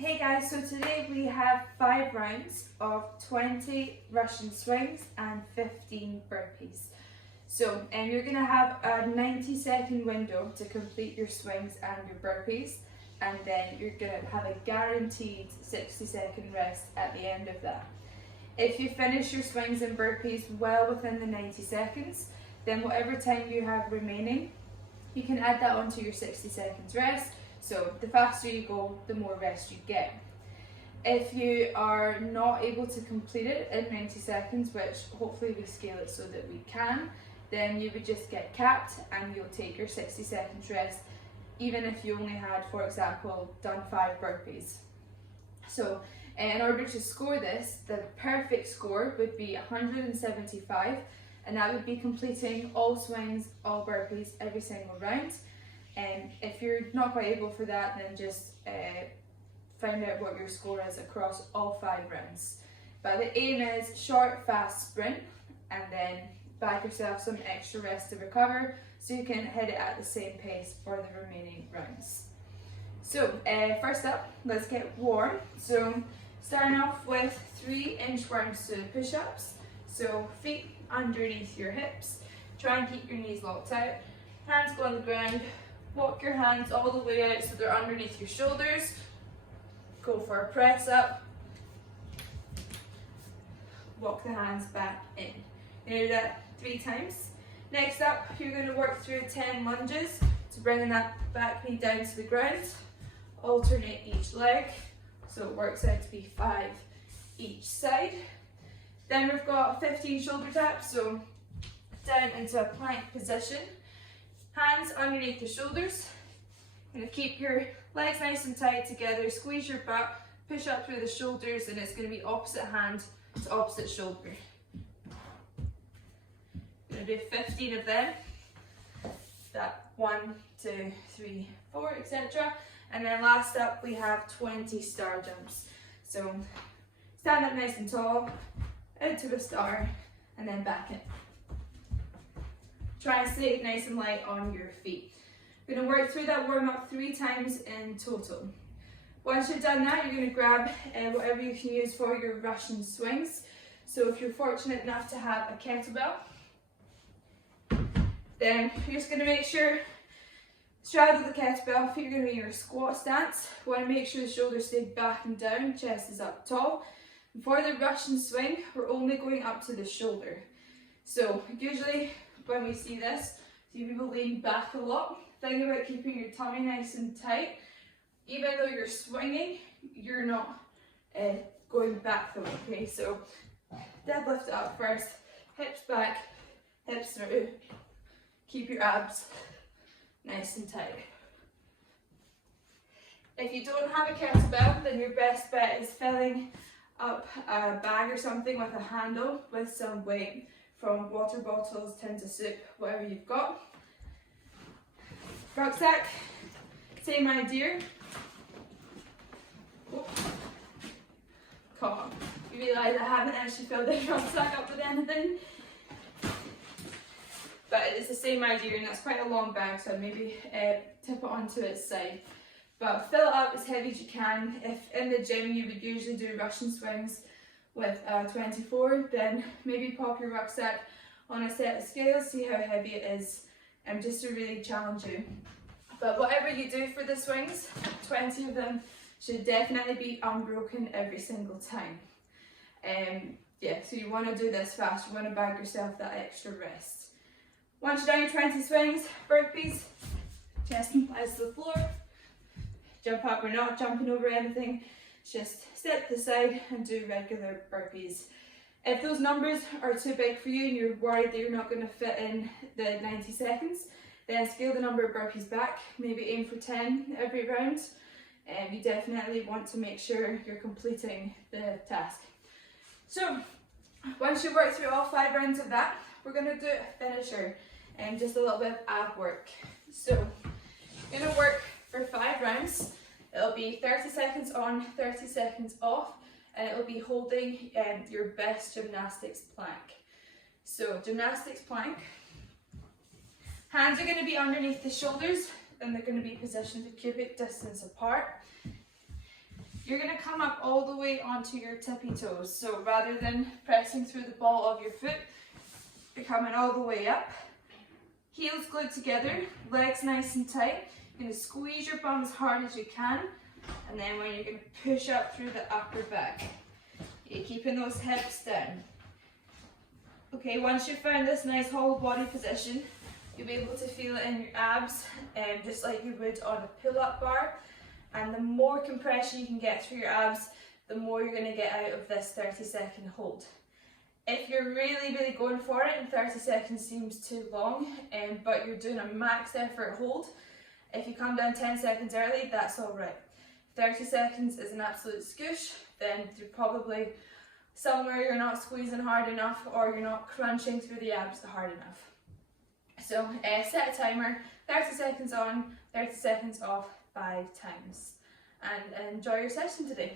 Hey guys, so today we have 5 rounds of 20 Russian swings and 15 burpees. So you're going to have a 90-second window to complete your swings and your burpees, and then you're going to have a guaranteed 60-second rest at the end of that. If you finish your swings and burpees well within the 90 seconds, then whatever time you have remaining, you can add that onto your 60 seconds rest. So the faster you go, the more rest you get. If you are not able to complete it in 90 seconds, which hopefully we scale it so that we can, then you would just get capped and you'll take your 60 seconds rest, even if you only had, for example, done 5 burpees. So in order to score this, the perfect score would be 175, and that would be completing all swings, all burpees, every single round. And if you're not quite able for that, then just find out what your score is across all 5 rounds. But the aim is short, fast sprint, and then bag yourself some extra rest to recover so you can hit it at the same pace for the remaining rounds. So first up, let's get warm. So starting off with 3-inch round stood push-ups. So feet underneath your hips, try and keep your knees locked out, hands go on the ground. Walk your hands all the way out so they're underneath your shoulders. Go for a press up. Walk the hands back in. You do that 3 times. Next up, you're going to work through 10 lunges. So bringing that back knee down to the ground. Alternate each leg. So it works out to be 5 each side. Then we've got 15 shoulder taps. So down into a plank position. Hands underneath the shoulders. You're going to keep your legs nice and tight together, squeeze your butt, push up through the shoulders, and it's going to be opposite hand to opposite shoulder. You're going to do 15 of them. That 1, 2, 3, 4, etc. And then last up we have 20 star jumps. So stand up nice and tall, out to a star, and then back in. Try and stay nice and light on your feet. We're going to work through that warm-up 3 times in total. Once you've done that, you're going to grab whatever you can use for your Russian swings. So if you're fortunate enough to have a kettlebell, then you're just going to make sure, straddle the kettlebell, feet are going to be in your squat stance. You want to make sure the shoulders stay back and down, chest is up tall. For the Russian swing, we're only going up to the shoulder. So usually, when we see this, see people lean back a lot. Think about keeping your tummy nice and tight. Even though you're swinging, you're not going back though, okay? So deadlift up first, hips back, hips through. Keep your abs nice and tight. If you don't have a kettlebell, then your best bet is filling up a bag or something with a handle with some weight, from water bottles, tins of soup, whatever you've got. Rucksack, same idea. Oh. Come on, you realise I haven't actually filled this rucksack up with anything. But it's the same idea, and that's quite a long bag, so maybe tip it onto its side. But fill it up as heavy as you can. If in the gym you would usually do Russian swings with 24, then maybe pop your rucksack on a set of scales, see how heavy it is, just to really challenge you. But whatever you do for the swings, 20 of them should definitely be unbroken every single time. Yeah, so you want to do this fast, you want to bag yourself that extra rest. Once you've done your 20 swings, burpees, chest implies to the floor, jump up, we're not jumping over anything. Just step to the side and do regular burpees. If those numbers are too big for you and you're worried that you're not going to fit in the 90 seconds, then scale the number of burpees back, maybe aim for 10 every round. And you definitely want to make sure you're completing the task. So once you work through all 5 rounds of that, we're going to do a finisher and just a little bit of ab work. So you're going to work for 5 rounds. It'll be 30 seconds on, 30 seconds off, and it'll be holding your best gymnastics plank. So gymnastics plank, hands are going to be underneath the shoulders, and they're going to be positioned a cubic distance apart. you're going to come up all the way onto your tippy toes. So rather than pressing through the ball of your foot, you're coming all the way up. Heels glued together, legs nice and tight. You're going to squeeze your bum as hard as you can. And then when you're going to push up through the upper back. You're keeping those hips down. Okay, once you've found this nice whole body position, you'll be able to feel it in your abs, just like you would on a pull-up bar. And the more compression you can get through your abs, the more you're going to get out of this 30-second hold. If you're really, really going for it and 30 seconds seems too long, but you're doing a max effort hold, if you come down 10 seconds early, that's all right. 30 seconds is an absolute scoosh, then you're probably somewhere you're not squeezing hard enough or you're not crunching through the abs hard enough. So set a timer, 30 seconds on, 30 seconds off 5 times, and enjoy your session today.